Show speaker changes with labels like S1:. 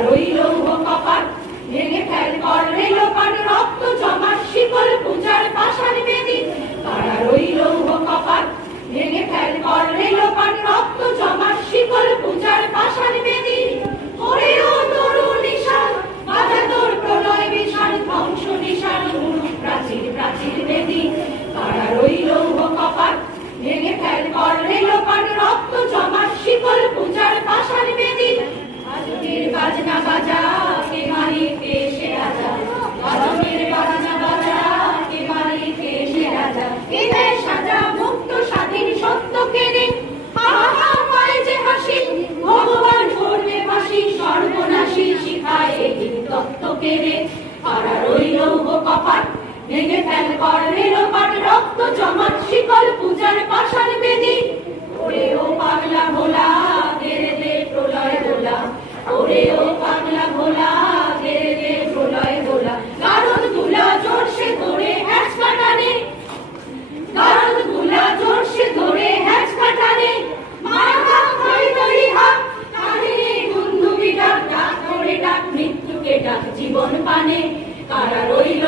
S1: রইল কপাল ভেঙে ভেঙে ফেল করের রক্ত জমা ডাক জীবন পানে কারা রইল